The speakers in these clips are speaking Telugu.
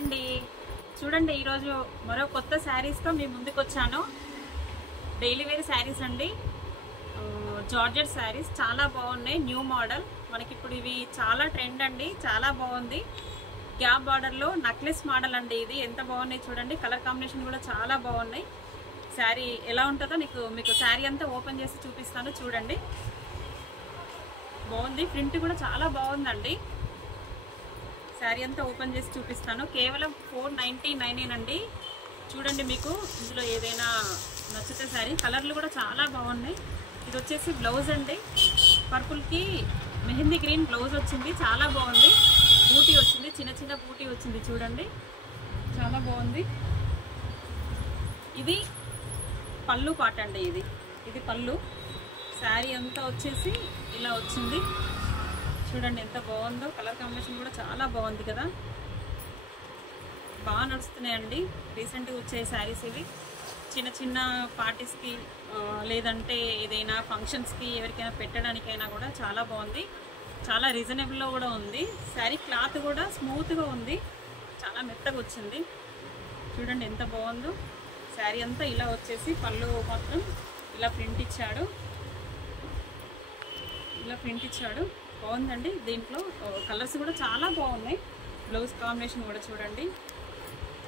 అండి చూడండి ఈరోజు మరో కొత్త శారీస్తో మీ ముందుకు వచ్చాను. డైలీ వేర్ శారీస్ అండి, జార్జెట్ శారీస్ చాలా బాగున్నాయి. న్యూ మోడల్ మనకి ఇప్పుడు ఇవి చాలా ట్రెండ్ అండి, చాలా బాగుంది. గ్యాప్ బార్డర్లో నక్లెస్ మోడల్ అండి. ఇది ఎంత బాగున్నాయి చూడండి, కలర్ కాంబినేషన్ కూడా చాలా బాగున్నాయి. శారీ ఎలా ఉంటుందో మీకు శారీ అంతా ఓపెన్ చేసి చూపిస్తాను చూడండి. బాగుంది, ప్రింట్ కూడా చాలా బాగుందండి. శారీ అంతా ఓపెన్ చేసి చూపిస్తాను. కేవలం 499 అండి. చూడండి, మీకు ఇందులో ఏదైనా నచ్చితే శారీ. కలర్లు కూడా చాలా బాగున్నాయి. ఇది వచ్చేసి బ్లౌజ్ అండి, పర్పుల్కి మెహందీ గ్రీన్ బ్లౌజ్ వచ్చింది, చాలా బాగుంది. బూటీ వచ్చింది, చిన్న చిన్న బూటీ వచ్చింది చూడండి, చాలా బాగుంది. ఇది పళ్ళు పాట అండి, ఇది పళ్ళు. శారీ అంతా వచ్చేసి ఇలా వచ్చింది చూడండి, ఎంత బాగుందో. కలర్ కాంబినేషన్ కూడా చాలా బాగుంది కదా, బాగా నడుస్తున్నాయండి. రీసెంట్గా వచ్చే శారీస్ ఇవి. చిన్న చిన్న పార్టీస్కి లేదంటే ఏదైనా ఫంక్షన్స్కి ఎవరికైనా పెట్టడానికైనా కూడా చాలా బాగుంది. చాలా రీజనబుల్లో కూడా ఉంది. శారీ క్లాత్ కూడా స్మూత్గా ఉంది, చాలా మెత్తగా వచ్చింది చూడండి, ఎంత బాగుందో. శారీ అంతా ఇలా వచ్చేసి పళ్ళు మాత్రం ఇలా ప్రింట్ ఇచ్చాడు, బాగుందండి. దీంట్లో కలర్స్ కూడా చాలా బాగున్నాయి. బ్లౌజ్ కాంబినేషన్ కూడా చూడండి,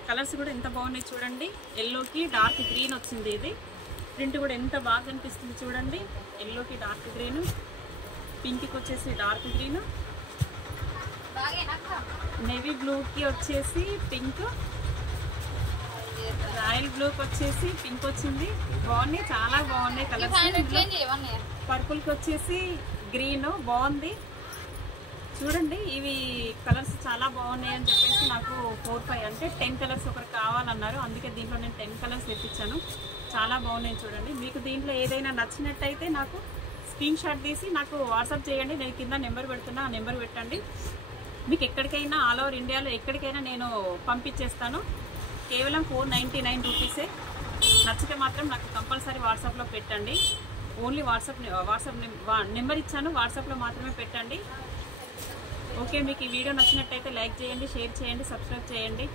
కలర్స్ కూడా ఎంత బాగున్నాయి చూడండి. ఎల్లోకి డార్క్ గ్రీన్ వచ్చింది. ఇది ప్రింట్ కూడా ఎంత బాగా కనిపిస్తుంది చూడండి. ఎల్లోకి డార్క్ గ్రీన్, పింక్కి వచ్చేసి డార్క్ గ్రీన్, నేవీ బ్లూకి వచ్చేసి పింక్, రాయల్ బ్లూకి వచ్చేసి పింక్ వచ్చింది. బాగున్నాయి, చాలా బాగున్నాయి కలర్స్. పర్పుల్కి వచ్చేసి గ్రీన్ బాగుంది చూడండి. ఇవి కలర్స్ చాలా బాగున్నాయి అని చెప్పేసి నాకు 4-5 అంటే 10 కలర్స్ ఒకరికి కావాలన్నారు, అందుకే దీంట్లో నేను 10 కలర్స్ తెప్పించాను. చాలా బాగున్నాయి చూడండి. మీకు దీంట్లో ఏదైనా నచ్చినట్టయితే నాకు స్క్రీన్ షాట్ తీసి నాకు వాట్సాప్ చేయండి. నేను కింద నెంబర్ పెడుతున్నా, ఆ నెంబర్ పెట్టండి. మీకు ఎక్కడికైనా ఆల్ ఓవర్ ఇండియాలో ఎక్కడికైనా నేను పంపించేస్తాను. కేవలం 499 రూపీసే. నచ్చితే మాత్రం నాకు కంపల్సరీ వాట్సాప్లో పెట్టండి. ఓన్లీ వాట్సాప్ నెంబర్ ఇచ్చాను, వాట్సాప్లో మాత్రమే పెట్టండి. ఓకే, మీకు ఈ వీడియో నచ్చినట్టయితే లైక్ చేయండి, షేర్ చేయండి, సబ్స్క్రైబ్ చేయండి.